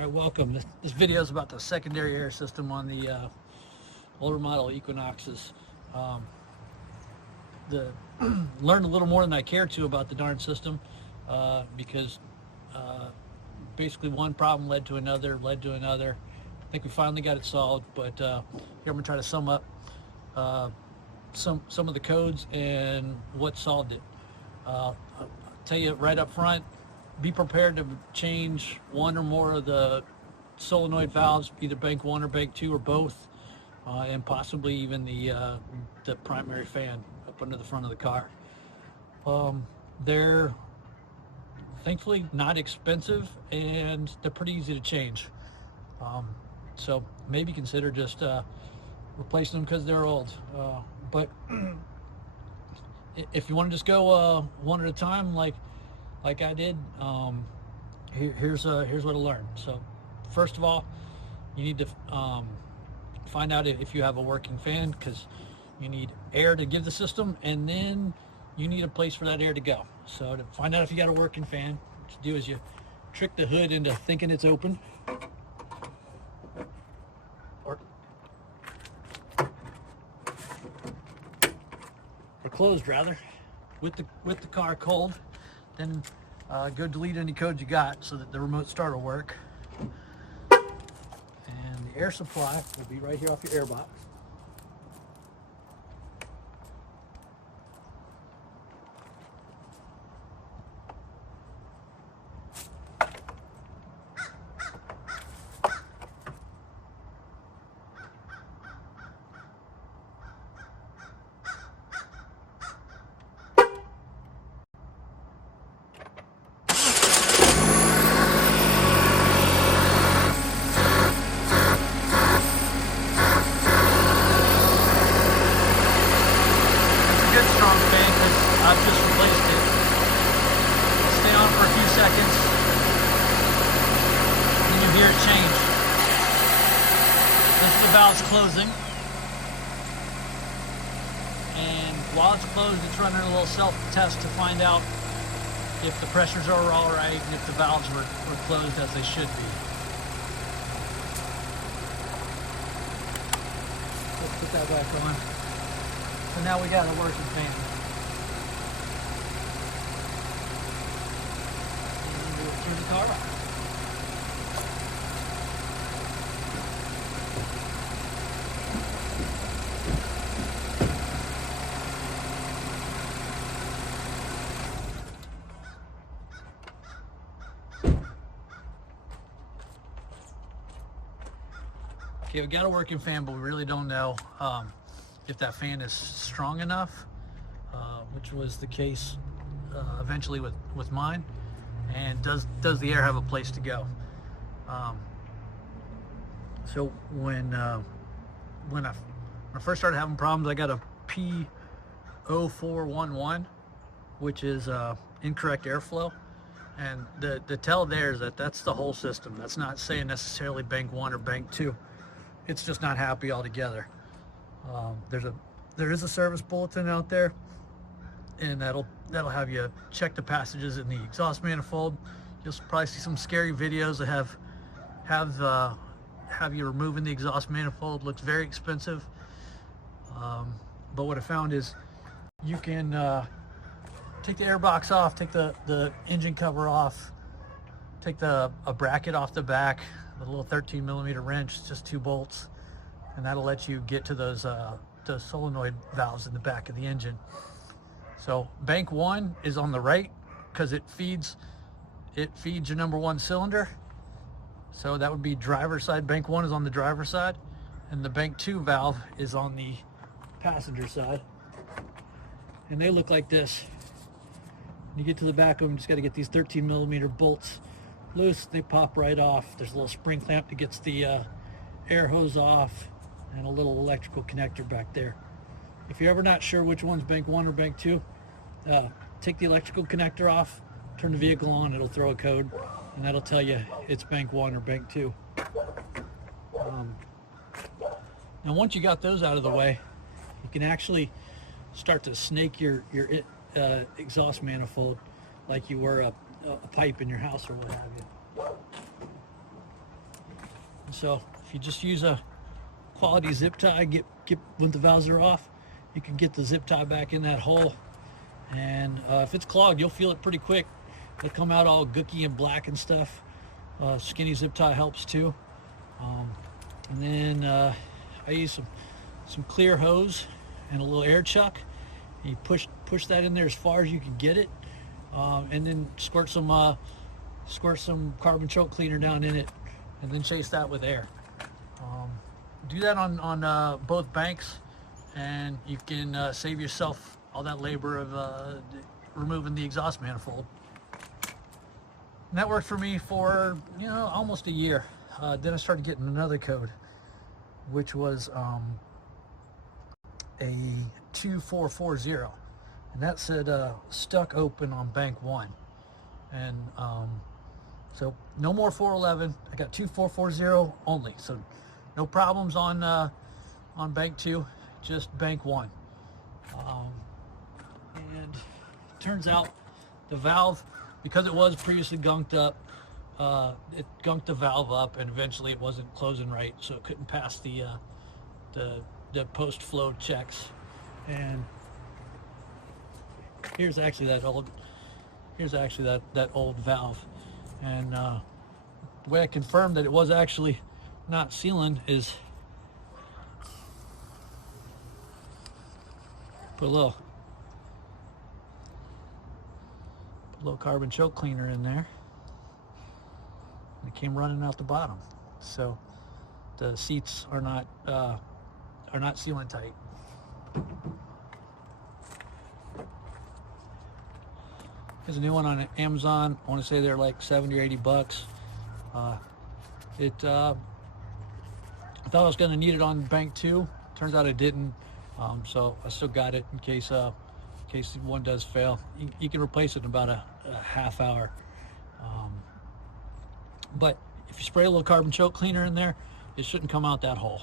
All right, welcome. This video is about the secondary air system on the older model Equinoxes. Learned a little more than I cared to about the darn system because basically one problem led to another. I think we finally got it solved, but here I'm gonna try to sum up some of the codes and what solved it. I'll tell you right up front, be prepared to change one or more of the solenoid valves, either bank 1 or bank 2 or both, and possibly even the primary fan up under the front of the car. They're thankfully not expensive and they're pretty easy to change. So maybe consider just replacing them because they're old. But if you want to just go one at a time, like I did, here's what I learned. So first of all, you need to find out if you have a working fan, because you need air to give the system, and then you need a place for that air to go. So to find out if you got a working fan, what you do is you trick the hood into thinking it's open, or closed rather, with the car cold. Then go delete any code you got so that the remote start will work. And the air supply will be right here off your air box. I've just replaced it. It'll stay on for a few seconds, and you hear it change. This is the valve's closing, and while it's closed, it's running a little self-test to find out if the pressures are all right and if the valves were closed as they should be. Let's put that back on. So now we got a working fan. Turn the car off. Okay, we got a working fan, but we really don't know if that fan is strong enough, which was the case eventually with mine. And does the air have a place to go? So when I first started having problems, I got a P0411, which is incorrect airflow, and the tell there is that's the whole system. That's not saying necessarily bank 1 or bank 2. It's just not happy altogether. There is a service bulletin out there, and that'll have you check the passages in the exhaust manifold. You'll probably see some scary videos that have you removing the exhaust manifold. Looks very expensive, but what I found is you can take the air box off, take the engine cover off, take a bracket off the back with a little 13mm wrench, just 2 bolts, and that'll let you get to those solenoid valves in the back of the engine. So bank 1 is on the right because it feeds your number 1 cylinder. So that would be driver's side. Bank 1 is on the driver's side, and the bank 2 valve is on the passenger side. And they look like this. When you get to the back of them, you just got to get these 13mm bolts loose. They pop right off. There's a little spring clamp that gets the air hose off, and a little electrical connector back there. If you're ever not sure which one's bank 1 or bank 2, take the electrical connector off, turn the vehicle on, it'll throw a code, and that'll tell you it's bank 1 or bank 2. Now once you got those out of the way, you can actually start to snake your exhaust manifold like you were a pipe in your house or what have you. So if you just use a quality zip tie, get when the valves are off, you can get the zip tie back in that hole. And if it's clogged, you'll feel it pretty quick. It'll come out all gooky and black and stuff. Skinny zip tie helps too. And then I use some clear hose and a little air chuck. You push that in there as far as you can get it, and then squirt some carbon choke cleaner down in it, and then chase that with air. Do that on both banks, and you can save yourself all that labor of removing the exhaust manifold. And that worked for me for almost a year. Then I started getting another code, which was a 2440, and that said stuck open on bank 1. And so no more 411. I got 2440 only, so no problems on bank 2, just bank 1. And it turns out the valve, because it was previously gunked up, it gunked the valve up, and eventually it wasn't closing right, so it couldn't pass the post-flow checks. And here's actually that old valve. And the way I confirmed that it was actually not sealing is put a little carbon choke cleaner in there, and it came running out the bottom. So the seats are not sealing tight. There's a new one on Amazon. I want to say they're like 70 or 80 bucks. I thought I was going to need it on bank 2. Turns out I didn't. So I still got it in case one does fail. You can replace it in about a half hour. But if you spray a little carbon choke cleaner in there, it shouldn't come out that hole.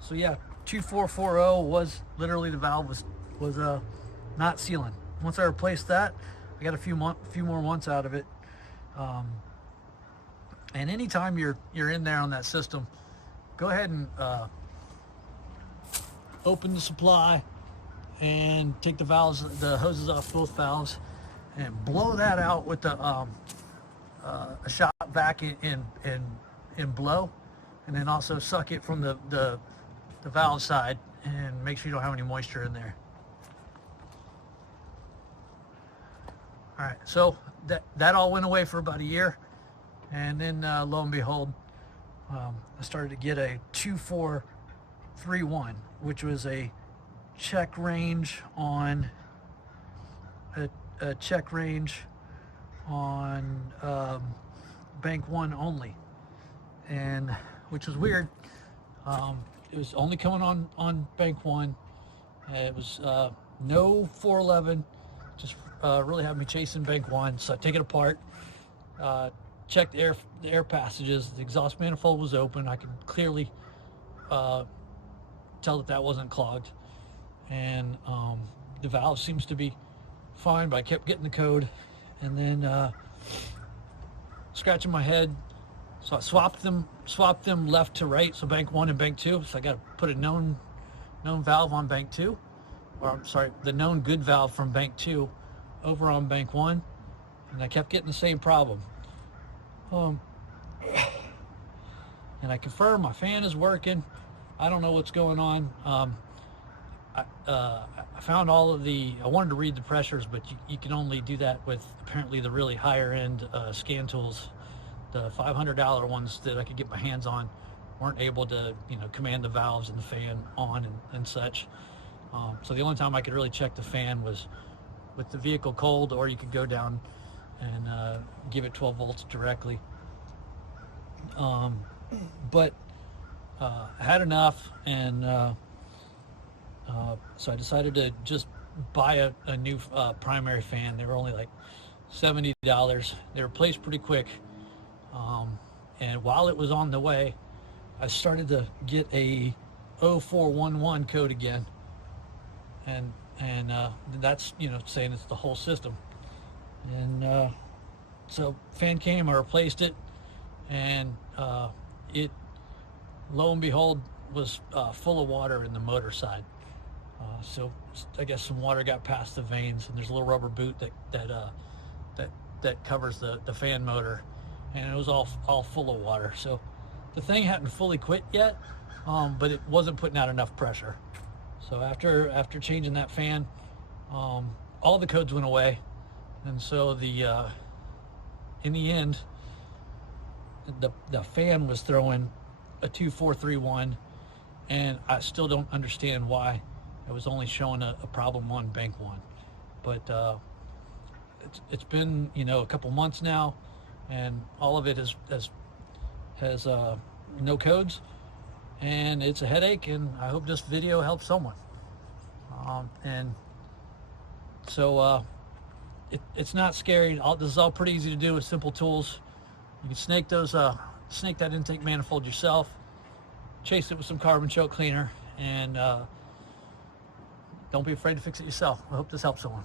So yeah, 2440 was literally, the valve was not sealing. Once I replaced that, I got a few more months out of it. And anytime you're in there on that system, go ahead and open the supply and take the hoses off both valves, and blow that out with a shot vac in blow, and then also suck it from the valve side, and make sure you don't have any moisture in there. All right, so that all went away for about a year, and then lo and behold, I started to get a 2431, which was a check range on bank 1 only, and which was weird. It was only coming on bank 1. It was no 411, just really had me chasing bank 1. So I take it apart, checked the air passages. The exhaust manifold was open. I could clearly tell that wasn't clogged, and the valve seems to be fine, but I kept getting the code, and then scratching my head. So I swapped them left to right, so bank 1 and bank 2. So I got to put a known valve on bank 2, or I'm sorry, the known good valve from bank 2 over on bank 1, and I kept getting the same problem. And I confirmed my fan is working. I don't know what's going on. I found all of I wanted to read the pressures, but you can only do that with apparently the really higher end scan tools. The $500 ones that I could get my hands on weren't able to, command the valves and the fan on and such. So the only time I could really check the fan was with the vehicle cold, or you could go down and give it 12 volts directly. But I had enough, and so I decided to just buy a new primary fan. They were only like $70. They were replaced pretty quick. And while it was on the way, I started to get a 0411 code again, and that's saying it's the whole system. And So fan came, I replaced it, and it, lo and behold, was full of water in the motor side. So I guess some water got past the vanes, and there's a little rubber boot that covers the fan motor, and it was all full of water. So the thing hadn't fully quit yet, but it wasn't putting out enough pressure. So after changing that fan, all the codes went away, and so in the end, the fan was throwing a 2431, and I still don't understand why it was only showing a problem on bank 1. But it's been, you know, a couple months now, and all of it has no codes, and it's a headache, and I hope this video helps someone. And so it's not scary. This is all pretty easy to do with simple tools. You can snake that intake manifold yourself, chase it with some carbon choke cleaner, and don't be afraid to fix it yourself. I hope this helps someone.